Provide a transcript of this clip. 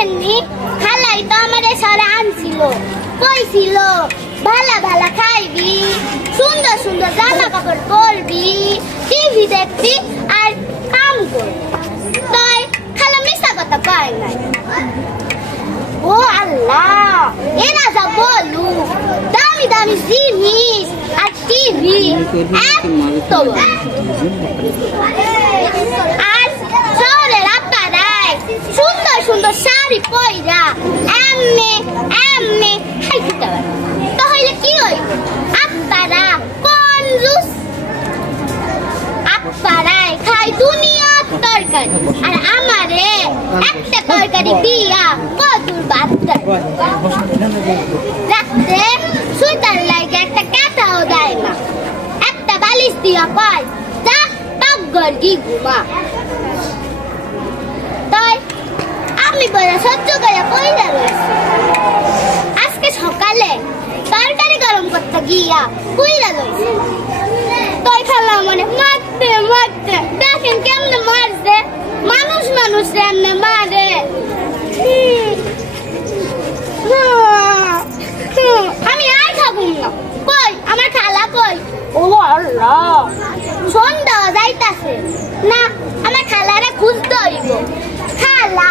দেখেননি খালাই তো আমারে সারা আনছিল কইছিল ভালা ভালা খাইবি সুন্দর সুন্দর জামা কাপড় পরবি টিভি দেখবি আর কাম করবি তাই খালা মিশা কথা কয় নাই ও আল্লাহ এরা যা বলু দামি দামি জিনিস আর টিভি এত আর শহরের আপারায় সুন্দর সুন্দর শাড়ি পয়রা এমনি এমনি খাইতে পারে তাহলে কি হইব আপারা কোন রুস আপারায় খাই দুনিয়ার তরকারি আর আমারে একটা তরকারি দিয়া কদুর ভাত রাখতে সুতার লাগে একটা কাঁথাও দেয় না একটা বালিশ দিয়া কয় যা টগর কি ঘুমা তাই আমি বলে সহ্য করে পয়লা রয়েছি আজকে সকালে তরকারি গরম করতে গিয়া পয়লা রয়েছি তাই খালা মানে মারতে মারতে দেখেন কেমনে মারছে মানুষ মানুষ এমনি মারে আমি আর খাবো না কই আমার খালা কই ও আল্লাহ সন্ধ্যা যাইতাছে না আমার খালারে খুঁজতে হইব খালা